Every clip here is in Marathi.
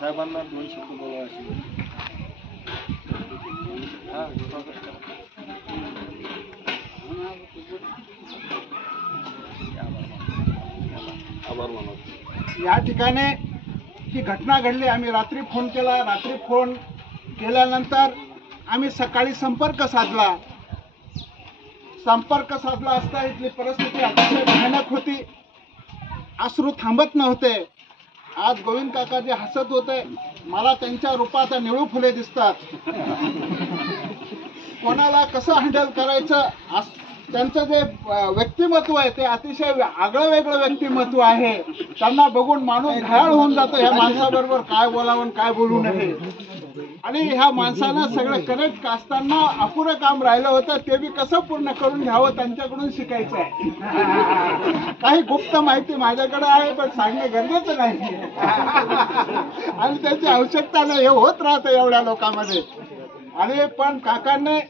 साहेबांना दोन शब्द बोलावे असे आभार मानतो। या ठिकाणी ही घटना घडली, आम्ही रात्री फोन केला, रात्री फोन केल्यानंतर आम्ही सकाळी संपर्क साधला असता इथली परिस्थिती अतिशय भयानक होती। अश्रू थांबत नव्हते। आज गोविंद काका जे हसत होते, मला त्यांच्या रूपात निळू फुले दिसतात। कोणाला कसं हँडल करायचं, त्यांचं जे व्यक्तिमत्व आहे ते अतिशय आगळं वेगळं व्यक्तिमत्व आहे। त्यांना बघून माणूस घायाळ होऊन जातो, ह्या माणसाबरोबर काय बोलावं काय बोलू नये। आणि ह्या माणसानं सगळं करेक्ट असताना अपुरं काम राहिलं होतं, ते बी कसं पूर्ण करून घ्यावं त्यांच्याकडून शिकायचं आहे। काही गुप्त माहिती माझ्याकडे आहे, पण सांगणं गरजेचं नाही आणि त्याची आवश्यकता नाही, हे होत राहतं एवढ्या लोकांमध्ये। आणि पण काकांनी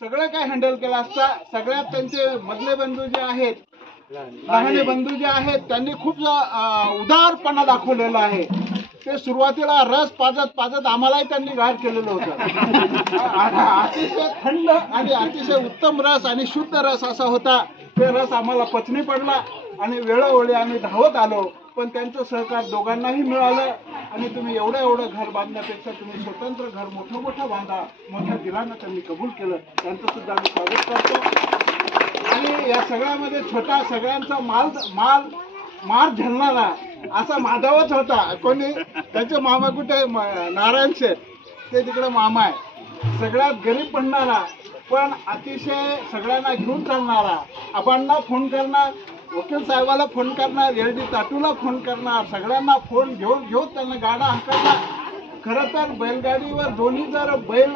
सगळं काय हँडल केलं असता। सगळ्यात त्यांचे मधले बंधू जे आहेत, लहाने बंधू जे आहेत, त्यांनी खूप उदारपणा दाखवलेला आहे। ते सुरुवातीला रस पाजत आम्हालाही त्यांनी गार केलेलं होतं। अतिशय थंड आणि अतिशय उत्तम रस आणि शुद्ध रस असा होता। ते रस आम्हाला पचनी पडला आणि वेळोवेळी आम्ही धावत आलो, पण त्यांचं सहकार दोघांनाही मिळालं। आणि तुम्ही एवढं घर बांधण्यापेक्षा तुम्ही स्वतंत्र घर मोठं बांधा, मोठ्या दिलानं त्यांनी कबूल केलं। त्यांचं सुद्धा आम्ही स्वागत करतो। आणि या सगळ्यामध्ये छोटा सगळ्यांचा मार झेलणारा असा माधवच होता। कोणी त्याचे मामा कुठे, नारायण शेठ, ते तिकडे मामा आहे। सगळ्यात गरीब पडणारा पण अतिशय सगळ्यांना घेऊन चालणारा, आबांना फोन करणार, वकील साहेबाला फोन करणार, LD ताटूला फोन करणार, सगळ्यांना फोन घेऊन त्यांना गाडा हाकलणार। खरं तर बैलगाडीवर दोन्ही जर बैल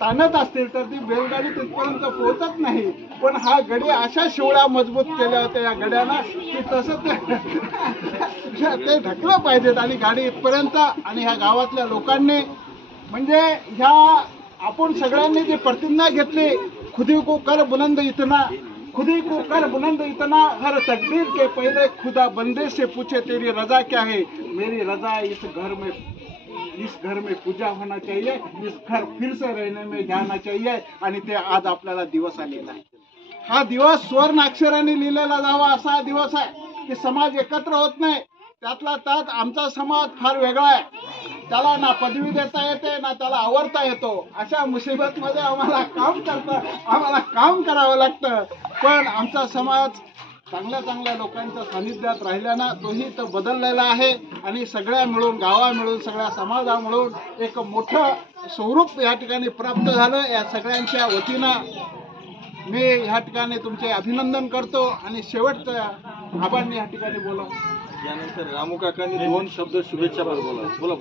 ताणत असतील तर ती बैलगाडी तिथपर्यंत पोहोचत नाही, पण हा गडी अशा शिवळ्या मजबूत केल्या होत्या या गड्यानं की तसं ते ढकलं पाहिजेत आणि गाडी इथपर्यंत। आणि ह्या गावातल्या लोकांनी म्हणजे ह्या आपण सगळ्यांनी जी प्रतिज्ञा घेतली, खुदी को कर बुलंद इतना हर तकदीर के पहले खुदा बंदे से पूछे तेरी रजा क्या है, मेरी रजा इस घर में पूजा होना चाहिए, इस घर फिर से रहने में जाना चाहिए। आणि ते आज आपल्याला दिवस आलेला आहे। हा दिवस स्वर्ण अक्षराने लिहिलेला जावा असा हा दिवस आहे की समाज एकत्र होत नाही। त्यातला त्यात आमचा समाज फार वेगळा आहे, त्याला ना पदवी देता येते ना त्याला आवरता येतो। अशा मुसीबत मध्ये आम्हाला काम करावं लागतं। पण आमचा समाज चांगल्या लोकांच्या सानिध्यात राहिल्यानं तोही तो बदललेला आहे। आणि सगळ्या मिळून, गावा मिळून, सगळ्या समाजा मिळून एक मोठं स्वरूप या ठिकाणी प्राप्त झालं। या सगळ्यांच्या वतीनं मी ह्या ठिकाणी तुमचे अभिनंदन करतो। आणि शेवटचं आबांनी या ठिकाणी बोला, यानंतर रामू काकांनी दोन शब्द शुभेच्छा बोला।